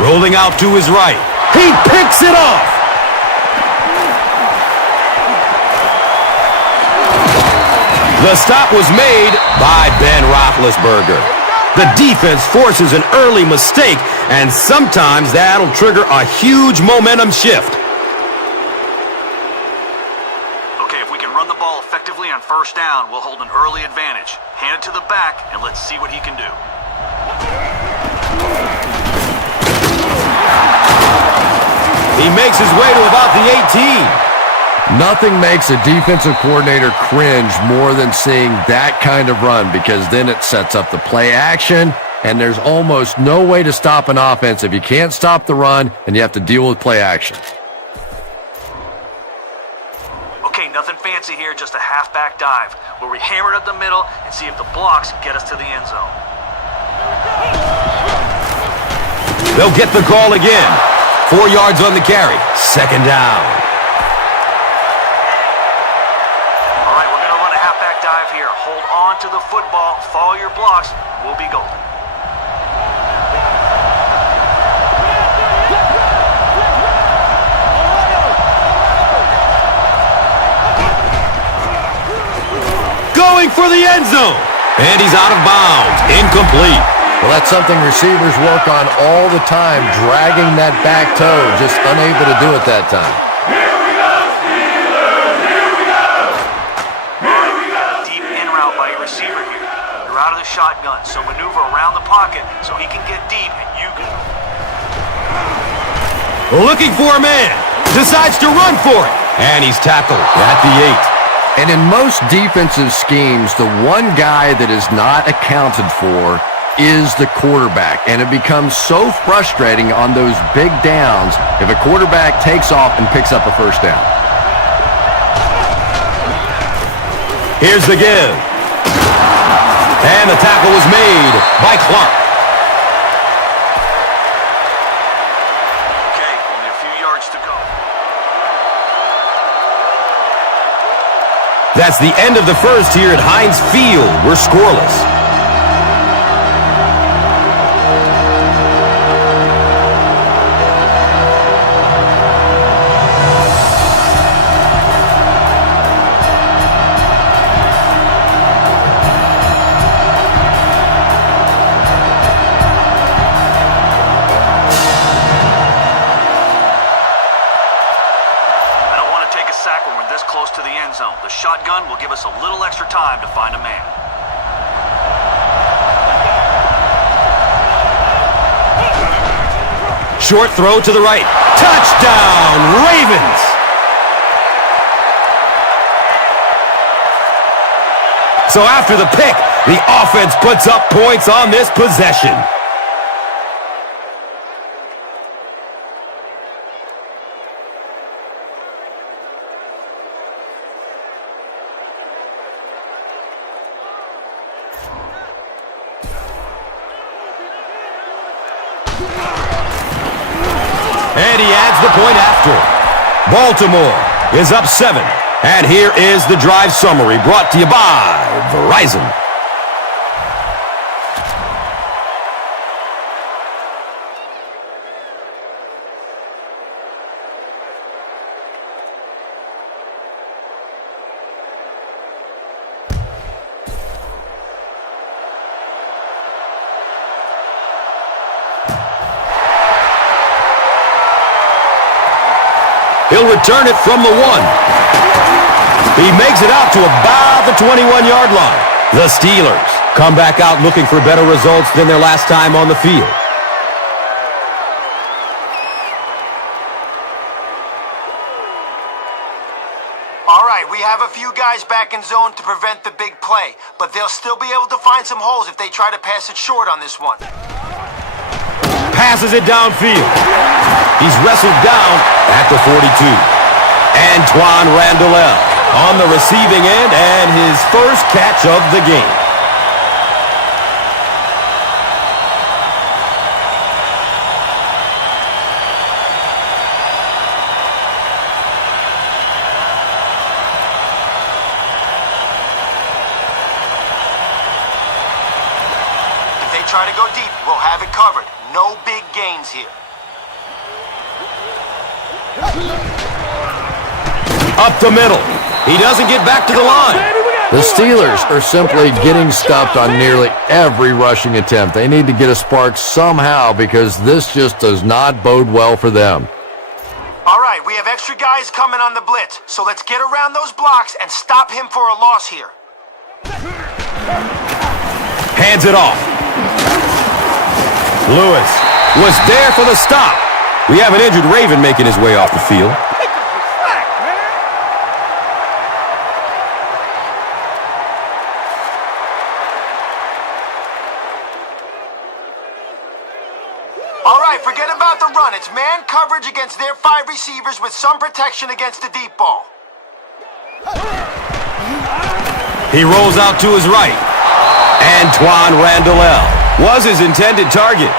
Rolling out to his right. He picks it off. The stop was made by Ben Roethlisberger. The defense forces an early mistake, and sometimes that'll trigger a huge momentum shift. Okay, if we can run the ball effectively on first down, we'll hold an early advantage. Hand it to the back, and let's see what he can do. He makes his way to about the 18. Nothing makes a defensive coordinator cringe more than seeing that kind of run, because then it sets up the play action, and there's almost no way to stop an offense if you can't stop the run and you have to deal with play action. Okay, nothing fancy here, just a halfback dive, where we hammer it up the middle and see if the blocks get us to the end zone. They'll get the call again. 4 yards on the carry. Second down. All right, we're going to run a halfback dive here. Hold on to the football, follow your blocks, we'll be golden. Going for the end zone. And he's out of bounds. Incomplete. Well, that's something receivers work on all the time, dragging that back toe, just unable to do it that time. Here we go, Steelers! Here we go! Here we go! Deep in route by your receiver here. You're out of the shotgun, so maneuver around the pocket so he can get deep and you can... Looking for a man. Decides to run for it. And he's tackled at the 8. And in most defensive schemes, the one guy that is not accounted for is the quarterback, and it becomes so frustrating on those big downs if a quarterback takes off and picks up a first down. Here's the give. And the tackle was made by Clark. Okay, only a few yards to go. That's the end of the first here at Heinz Field. We're scoreless. The shotgun will give us a little extra time to find a man. Short throw to the right. Touchdown, Ravens! So after the pick, the offense puts up points on this possession. And he adds the point after. Baltimore is up 7. And here is the drive summary brought to you by Verizon. He'll return it from the 1. He makes it out to about the 21-yard line. The Steelers come back out looking for better results than their last time on the field. All right, we have a few guys back in zone to prevent the big play, but they'll still be able to find some holes if they try to pass it short on this one. Passes it downfield. He's wrestled down at the 42. Antoine Randall on the receiving end and his first catch of the game. try to go deep, we'll have it covered. No big gains here. Up the middle. He doesn't get back to the line. The Steelers are simply getting stopped on nearly every rushing attempt. They need to get a spark somehow because this just does not bode well for them. All right, we have extra guys coming on the blitz, so let's get around those blocks and stop him for a loss here. Hands it off. Lewis was there for the stop. We have an injured Raven making his way off the field. All right, forget about the run. It's man coverage against their 5 receivers with some protection against the deep ball. He rolls out to his right. Antoine Randall was his intended target.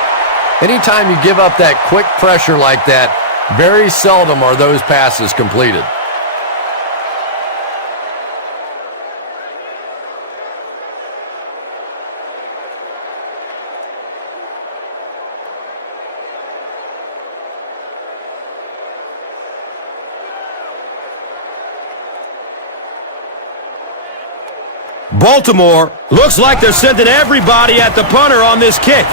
Anytime you give up that quick pressure like that, very seldom are those passes completed. Baltimore looks like they're sending everybody at the punter on this kick.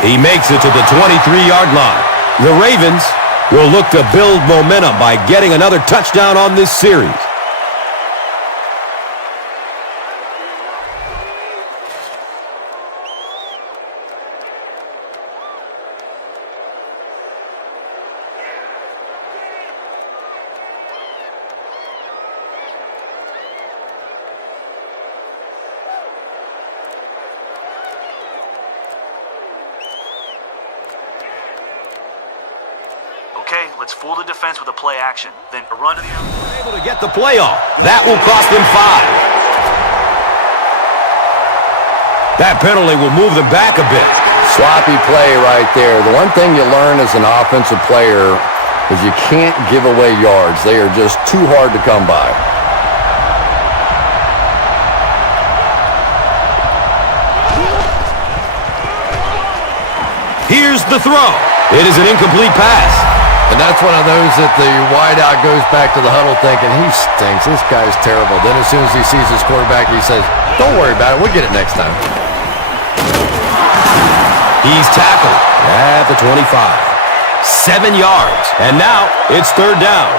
He makes it to the 23-yard line. The Ravens will look to build momentum by getting another touchdown on this series. Okay, let's fool the defense with a play action. Then a run to the outside. Able to get the play off. That will cost them 5. That penalty will move them back a bit. Sloppy play right there. The one thing you learn as an offensive player is you can't give away yards. They are just too hard to come by. Here's the throw. It is an incomplete pass. And that's one of those that the wideout goes back to the huddle thinking, he stinks, this guy's terrible. Then as soon as he sees his quarterback, he says, don't worry about it, we'll get it next time. He's tackled at the 25. 7 yards, and now it's 3rd down.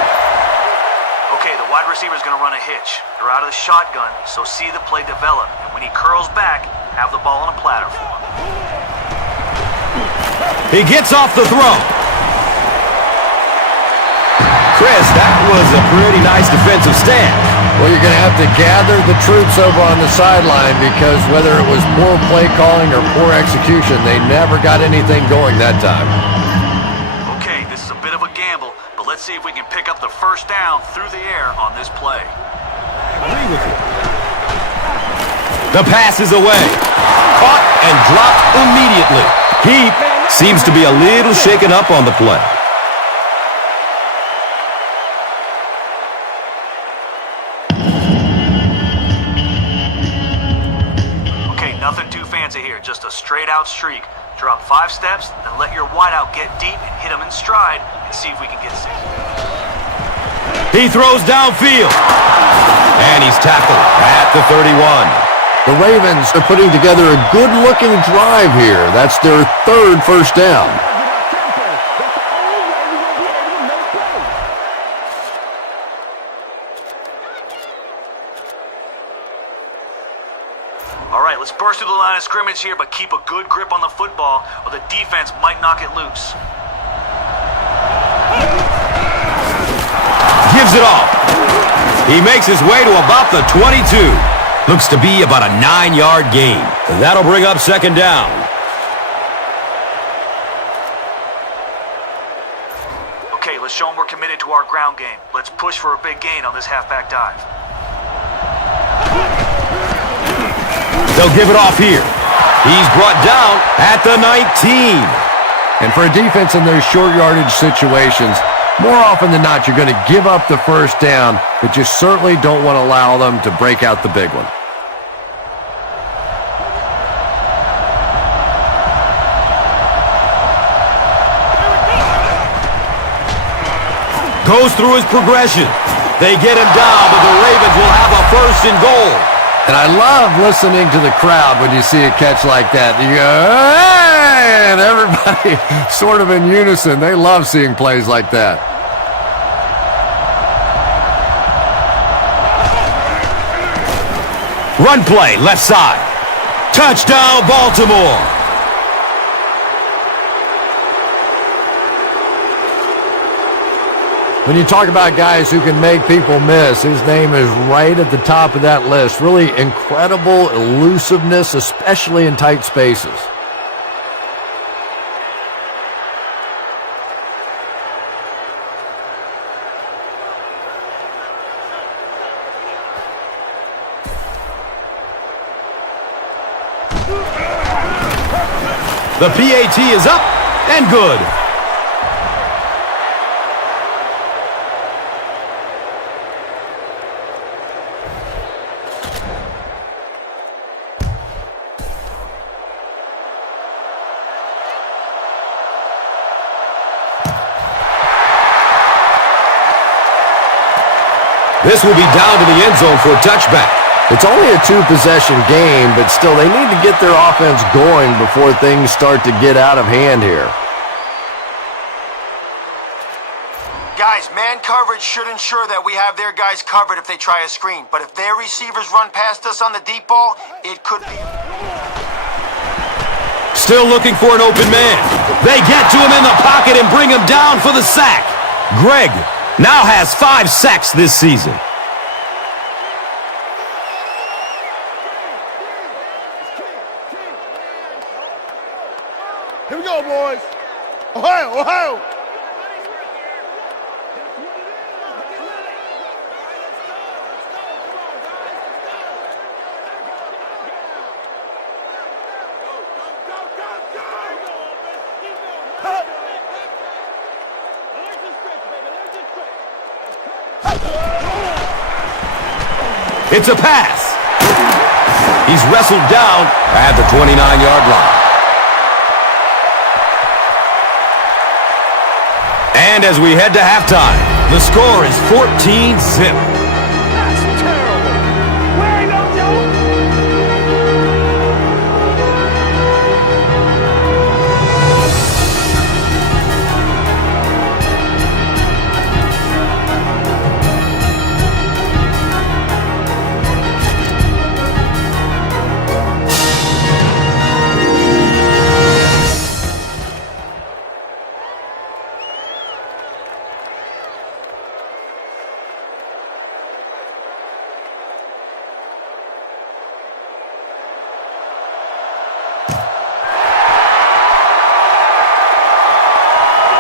Okay, the wide receiver's going to run a hitch. They're out of the shotgun, so see the play develop. And when he curls back, have the ball on a platter for him. He gets off the throw. Chris, that was a pretty nice defensive stand. Well, you're going to have to gather the troops over on the sideline because whether it was poor play calling or poor execution, they never got anything going that time. Okay, this is a bit of a gamble, but let's see if we can pick up the first down through the air on this play. I agree with you. The pass is away. Caught and dropped immediately. He seems to be a little shaken up on the play. Nothing too fancy here, just a straight-out streak. Drop 5 steps, then let your wideout get deep and hit him in stride and see if we can get 6. He throws downfield. And he's tackled at the 31. The Ravens are putting together a good-looking drive here. That's their 3rd first down. All right, let's burst through the line of scrimmage here, but keep a good grip on the football, or the defense might knock it loose. Gives it off. He makes his way to about the 22. Looks to be about a 9-yard gain. That'll bring up 2nd down. Okay, let's show them we're committed to our ground game. Let's push for a big gain on this halfback dive. They'll give it off here. He's brought down at the 19. And for a defense in those short yardage situations, More often than not, you're going to give up the first down, but you certainly don't want to allow them to break out the big one. Goes through his progression. They get him down, but the Ravens will have a 1st and goal. And I love listening to the crowd when you see a catch like that. You go, hey! And everybody sort of in unison. They love seeing plays like that. Run play, left side. Touchdown, Baltimore. When you talk about guys who can make people miss, his name is right at the top of that list. Really incredible elusiveness, especially in tight spaces. The PAT is up and good. This will be down to the end zone for a touchback. It's only a 2-possession game, but still they need to get their offense going before things start to get out of hand here. Guys, man coverage should ensure that we have their guys covered if they try a screen. But if their receivers run past us on the deep ball, it could be... Still looking for an open man. They get to him in the pocket and bring him down for the sack. Greg now has 5 sacks this season. Here we go, boys. Ohio, Ohio. It's a pass. He's wrestled down at the 29-yard line. And as we head to halftime, the score is 14-zip. That's terrible. We ain't no joke.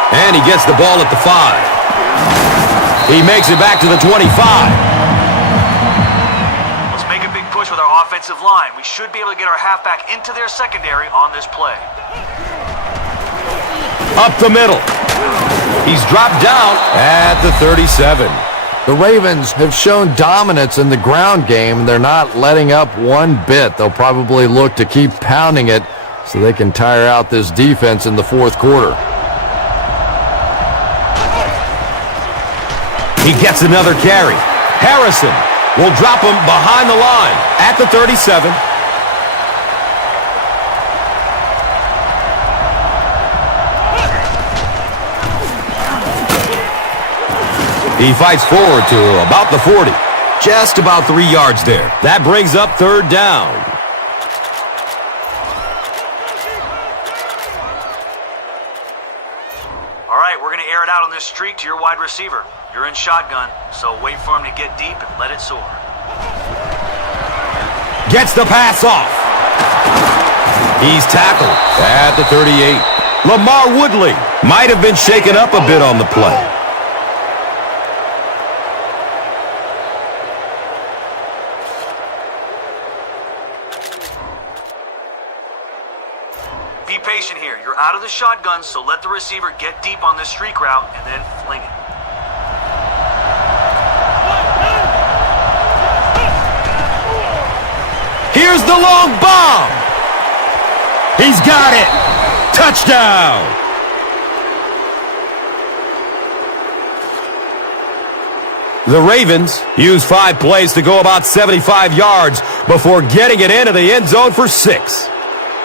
And he gets the ball at the 5. He makes it back to the 25. Let's make a big push with our offensive line. We should be able to get our halfback into their secondary on this play. Up the middle. He's dropped down at the 37. The Ravens have shown dominance in the ground game, and they're not letting up one bit. They'll probably look to keep pounding it so they can tire out this defense in the fourth quarter. He gets another carry. Harrison will drop him behind the line at the 37. He fights forward to about the 40. Just about 3 yards there. That brings up 3rd down. All right, we're going to air it out on this streak to your wide receiver. You're in shotgun, so wait for him to get deep and let it soar. Gets the pass off. He's tackled at the 38. Lamar Woodley might have been shaken up a bit on the play. Be patient here. You're out of the shotgun, so let the receiver get deep on this streak route and then fling it. Here's the long bomb. He's got it. Touchdown. The Ravens use 5 plays to go about 75 yards before getting it into the end zone for 6.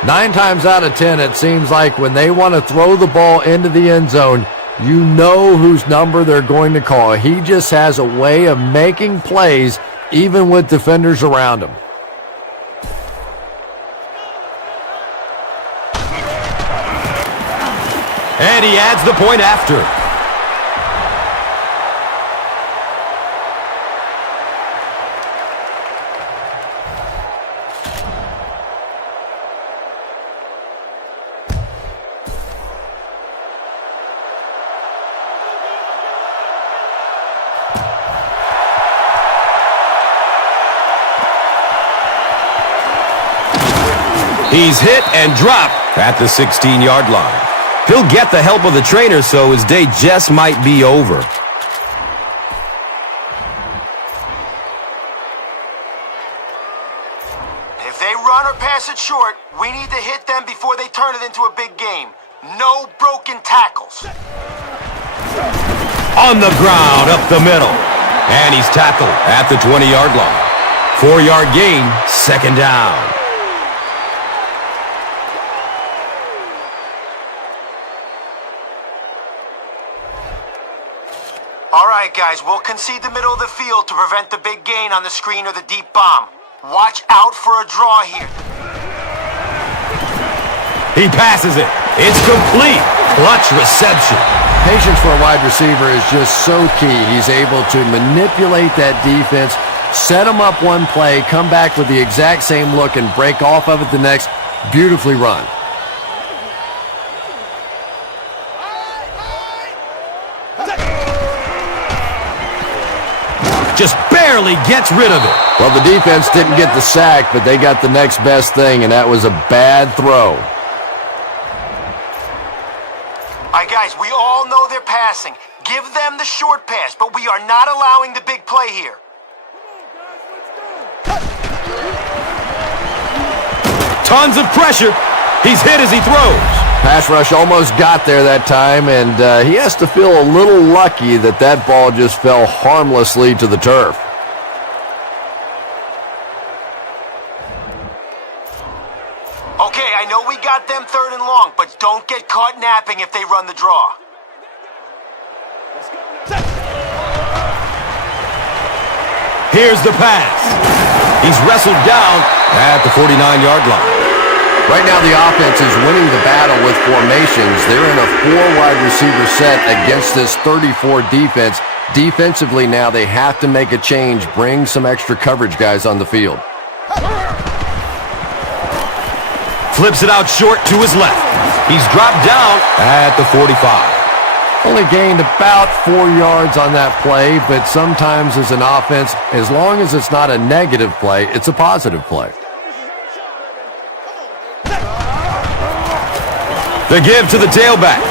9 times out of 10, it seems like when they want to throw the ball into the end zone, you know whose number they're going to call. He just has a way of making plays even with defenders around him. And he adds the point after. He's hit and dropped at the 16-yard line. He'll get the help of the trainer, so his day just might be over. If they run or pass it short, we need to hit them before they turn it into a big game. No broken tackles. On the ground, up the middle. And he's tackled at the 20-yard line. 4-yard gain, second down. All right, guys, we'll concede the middle of the field to prevent the big gain on the screen or the deep bomb. Watch out for a draw here. He passes it. It's complete. Clutch reception. Patience for a wide receiver is just so key. He's able to manipulate that defense, set them up one play, come back with the exact same look, and break off of it the next. Beautifully run. Just barely gets rid of it. Well, the defense didn't get the sack, but they got the next best thing, and that was a bad throw. All right, guys, we all know they're passing. Give them the short pass, but we are not allowing the big play here. Tons of pressure. He's hit as he throws. Pass rush almost got there that time, and he has to feel a little lucky that that ball just fell harmlessly to the turf. Okay, I know we got them 3rd and long, but don't get caught napping if they run the draw. Here's the pass. He's wrestled down at the 49-yard line. Right now, the offense is winning the battle with formations. They're in a 4-wide receiver set against this 34 defense. Defensively now, they have to make a change, bring some extra coverage guys on the field. Flips it out short to his left. He's dropped down at the 45. Only gained about 4 yards on that play, but sometimes as an offense, as long as it's not a negative play, it's a positive play. The give to the tailback.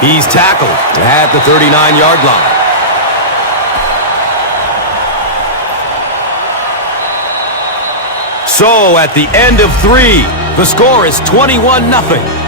He's tackled at the 39-yard line. So at the end of 3, the score is 21-0.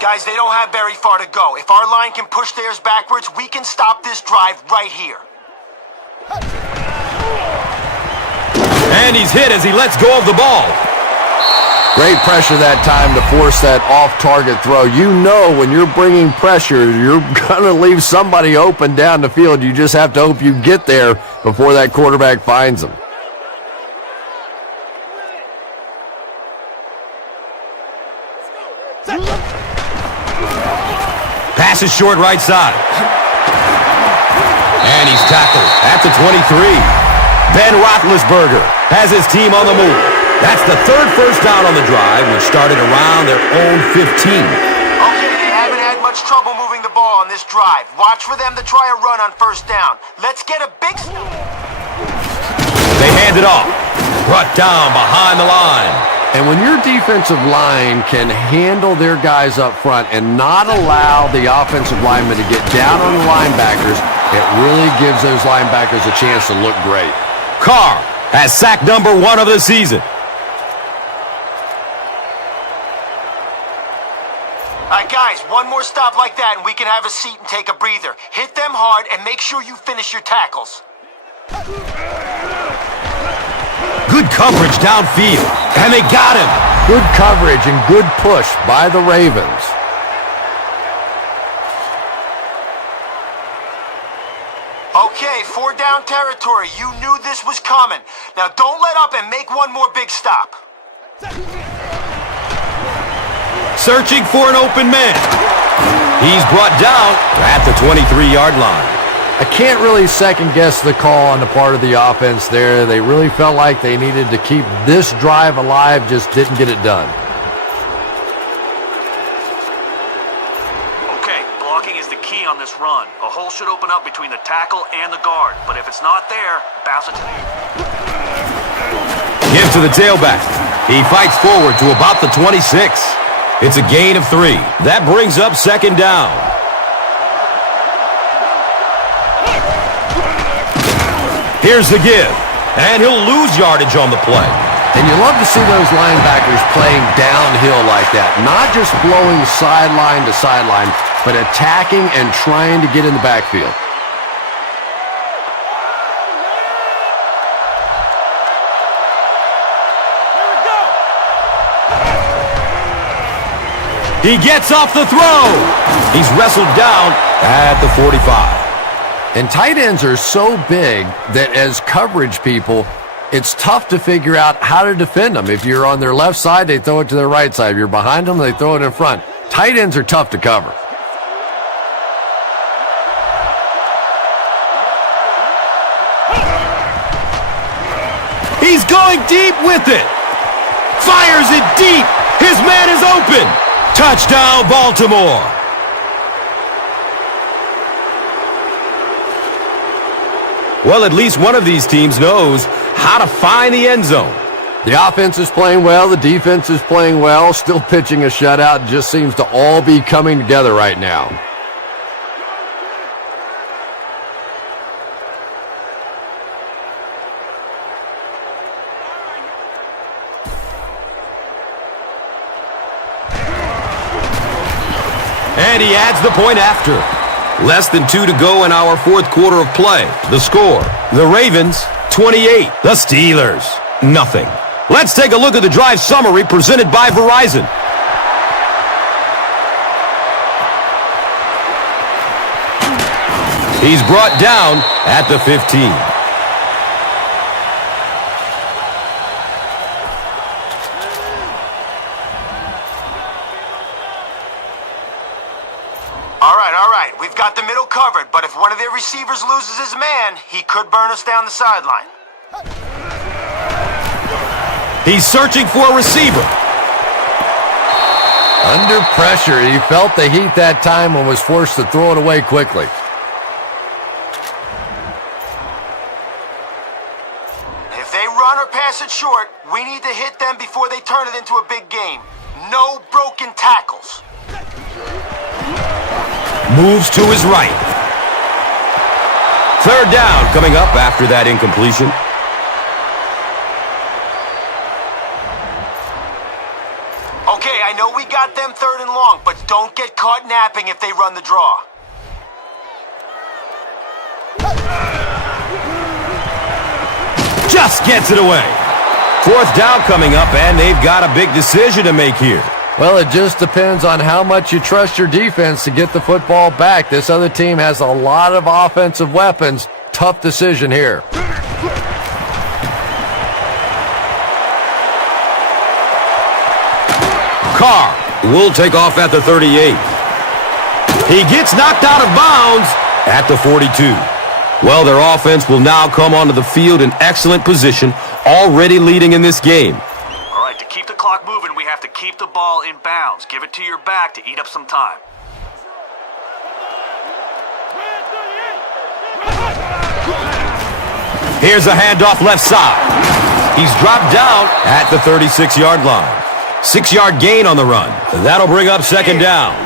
Guys, they don't have very far to go. If our line can push theirs backwards, we can stop this drive right here. And he's hit as he lets go of the ball. Great pressure that time to force that off-target throw. You know when you're bringing pressure, you're going to leave somebody open down the field. You just have to hope you get there before that quarterback finds them. Pass is short right side. And he's tackled at the 23. Ben Roethlisberger has his team on the move. That's the third first down on the drive, which started around their own 15. Okay, they haven't had much trouble moving the ball on this drive. Watch for them to try a run on first down. Let's get a big... They hand it off. Brought down behind the line. And when your defensive line can handle their guys up front and not allow the offensive linemen to get down on the linebackers, it really gives those linebackers a chance to look great. Carr has sack number 1 of the season. All right, guys, one more stop like that and we can have a seat and take a breather. Hit them hard and make sure you finish your tackles. Good coverage downfield, and they got him. Good coverage and good push by the Ravens. Okay, 4 down territory. You knew this was coming. Now don't let up and make one more big stop. Searching for an open man. He's brought down at the 23-yard line. I can't really second-guess the call on the part of the offense there. They really felt like they needed to keep this drive alive, just didn't get it done. Okay, blocking is the key on this run. A hole should open up between the tackle and the guard, but if it's not there, bounce it to the... Give to the tailback. He fights forward to about the 26. It's a gain of 3. That brings up second down. Here's the give, and he'll lose yardage on the play. And you love to see those linebackers playing downhill like that, not just blowing sideline to sideline, but attacking and trying to get in the backfield. He gets off the throw. He's wrestled down at the 45. And tight ends are so big that as coverage people, it's tough to figure out how to defend them. If you're on their left side, they throw it to their right side. If you're behind them, they throw it in front. Tight ends are tough to cover. He's going deep with it. Fires it deep. His man is open. Touchdown, Baltimore. Well, at least one of these teams knows how to find the end zone. The offense is playing well. The defense is playing well. Still pitching a shutout. Just seems to all be coming together right now. And he adds the point after. Less than 2 to go in our fourth quarter of play. The score, the Ravens, 28. The Steelers, nothing. Let's take a look at the drive summary presented by Verizon. He's brought down at the 15. All right. We've got the middle covered, but if one of their receivers loses his man, he could burn us down the sideline. He's searching for a receiver. Under pressure, he felt the heat that time and was forced to throw it away quickly. If they run or pass it short, we need to hit them before they turn it into a big game. No broken tackles. Moves to his right. Third down coming up after that incompletion. Okay, I know we got them 3rd and long, but don't get caught napping if they run the draw. Just gets it away. 4th down coming up, and they've got a big decision to make here. Well, it just depends on how much you trust your defense to get the football back. This other team has a lot of offensive weapons. Tough decision here. Carr will take off at the 38. He gets knocked out of bounds at the 42. Well, their offense will now come onto the field in excellent position, already leading in this game. All right, to keep the clock moving, we have to keep the ball in bounds. Give it to your back to eat up some time. Here's a handoff left side. He's dropped down at the 36-yard line. 6-yard gain on the run. That'll bring up second down.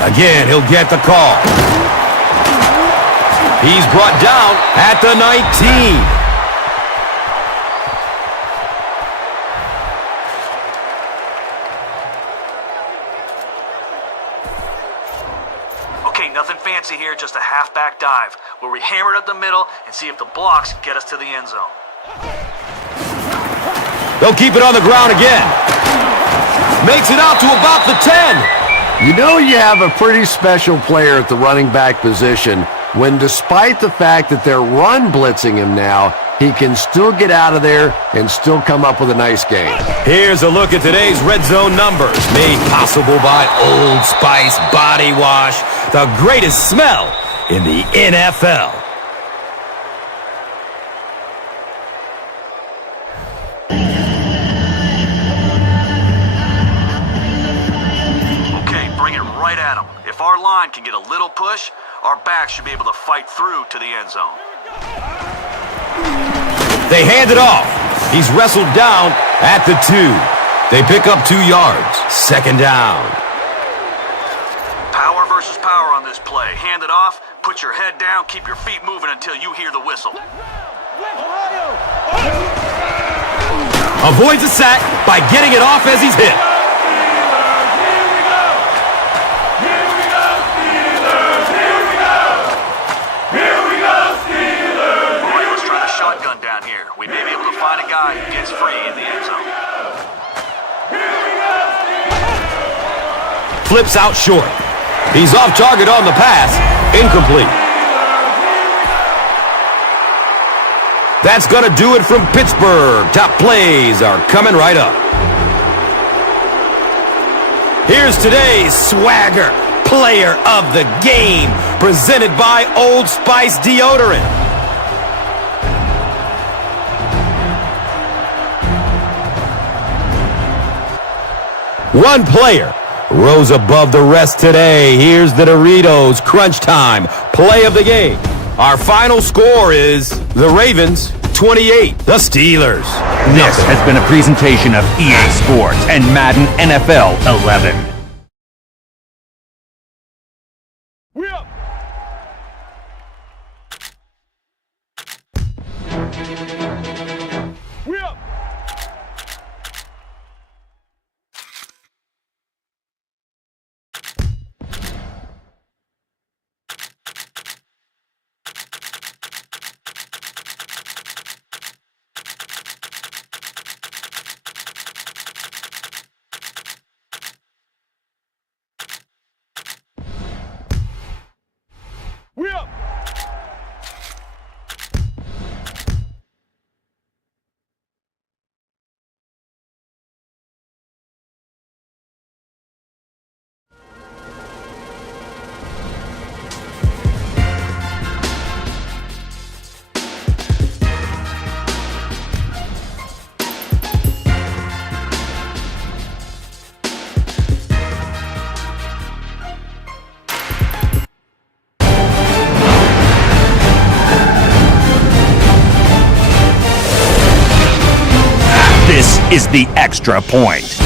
Again, he'll get the call. He's brought down at the 19. Nothing fancy here, just a halfback dive, where we hammer it up the middle and see if the blocks get us to the end zone. They'll keep it on the ground again. Makes it out to about the 10. You know you have a pretty special player at the running back position when, despite the fact that they're run blitzing him now, he can still get out of there and still come up with a nice game. Here's a look at today's red zone numbers, made possible by Old Spice Body Wash, the greatest smell in the NFL. Okay, bring it right at him. If our line can get a little push, our backs should be able to fight through to the end zone. They hand it off. He's wrestled down at the 2. They pick up 2 yards. Second down. Power versus power on this play. Hand it off, put your head down, keep your feet moving until you hear the whistle. Avoids a sack by getting it off as he's hit. We may be able to find a guy who gets free in the end zone. Flips out short. He's off target on the pass. Incomplete. That's going to do it from Pittsburgh. Top plays are coming right up. Here's today's swagger player of the game, presented by Old Spice Deodorant. One player rose above the rest today. Here's the Doritos Crunch Time play of the game. Our final score is the Ravens 28, the Steelers. This has been a presentation of EA Sports and Madden NFL 11. This is the Extra Point.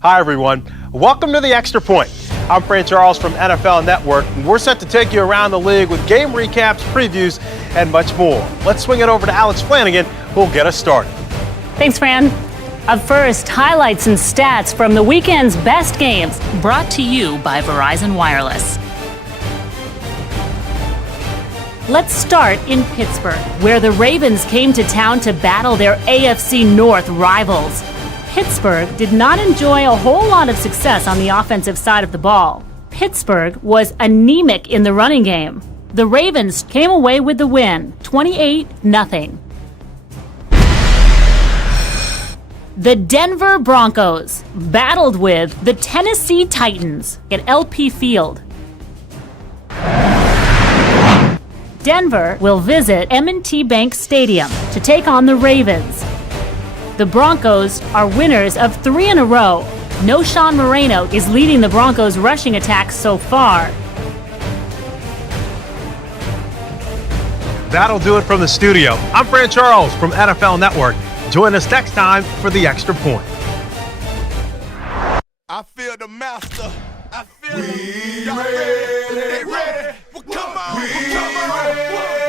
Hi, everyone. Welcome to the Extra Point. I'm Fran Charles from NFL Network, and we're set to take you around the league with game recaps, previews, and much more. Let's swing it over to Alex Flanagan, who'll get us started. Thanks, Fran. Up first, highlights and stats from the weekend's best games, brought to you by Verizon Wireless. Let's start in Pittsburgh, where the Ravens came to town to battle their AFC North rivals. Pittsburgh did not enjoy a whole lot of success on the offensive side of the ball. Pittsburgh was anemic in the running game. The Ravens came away with the win, 28-0. The Denver Broncos battled with the Tennessee Titans at LP Field. Denver will visit M&T Bank Stadium to take on the Ravens. The Broncos are winners of 3 in a row. No Sean Moreno is leading the Broncos' rushing attack so far. That'll do it from the studio. I'm Fran Charles from NFL Network. Join us next time for the Extra Point. I feel the master. I feel him. Y'all ready? They ready? Well, come on. Come on.